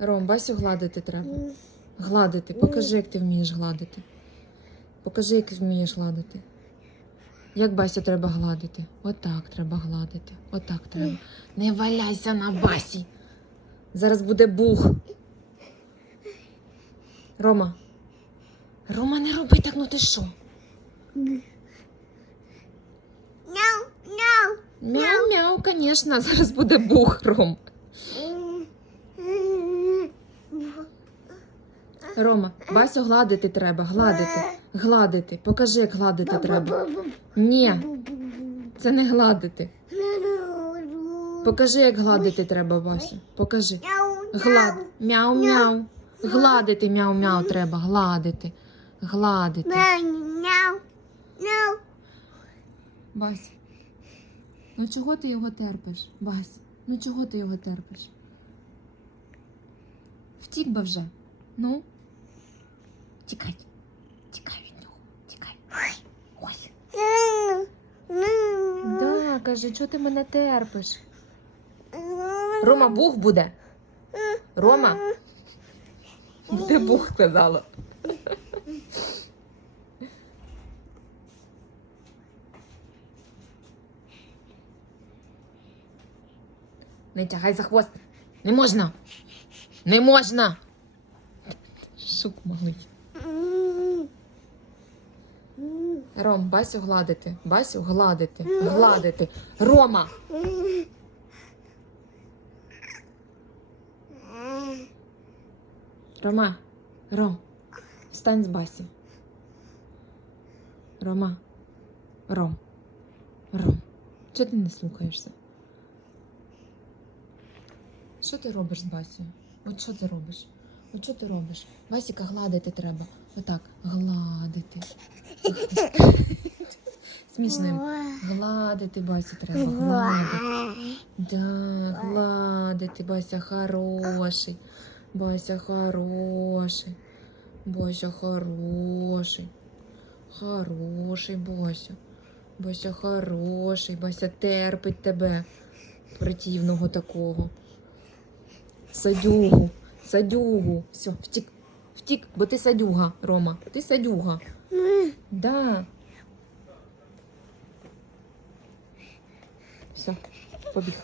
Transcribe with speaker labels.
Speaker 1: Ром, Басю гладити треба. Гладити. Покажи, як ти вмієш гладити. Покажи, як вмієш гладити. Як Басю треба гладити? Отак треба гладити. Отак треба. Не валяйся на басі. Зараз буде бух. Рома. Рома, не роби так, ну ти що?
Speaker 2: No.
Speaker 1: Мяу-мяу, звісно, зараз буде бух, Ром. Рома, Басю гладити треба, гладити. Гладити. Покажи, як гладити треба. Ні, це не гладити. Покажи, як гладити треба, Басю. Покажи. Глад. Мяу-мяу. Гладити, мяу-мяу треба. Гладити. Гладити. Бась. Ну чого ти його терпиш? Бась. Ну чого ти його терпиш? Втік би вже. Ну. Тікай. Тікай від нього. Тікай. Ой. Да, каже, чого ти мене терпиш? Рома, бух буде. Рома. Де бух сказала? Не тягай за хвост. Не можна. Не можна. Шук малий. Ром, Басю гладити. Басю гладити. Гладити. Рома. Рома. Ром. Встань з Басі. Рома. Ром. Ром. Чого ти не слухаєшся? Що ти робиш з Басю? От що ти робиш? От що ти робиш? Басіка гладити треба. Отак. Гладити. Смішно. Гладити Басю треба. Гладити. Да, гладити, Бася хороший. Бася хороший. Бася хороший. Хороший Бася. Бася хороший. Бася терпить тебе. Противного такого. Садюгу. Садюгу. Все, втік. Втік, бо ти садюга, Рома. Ти садюга. Да. Все, побіг.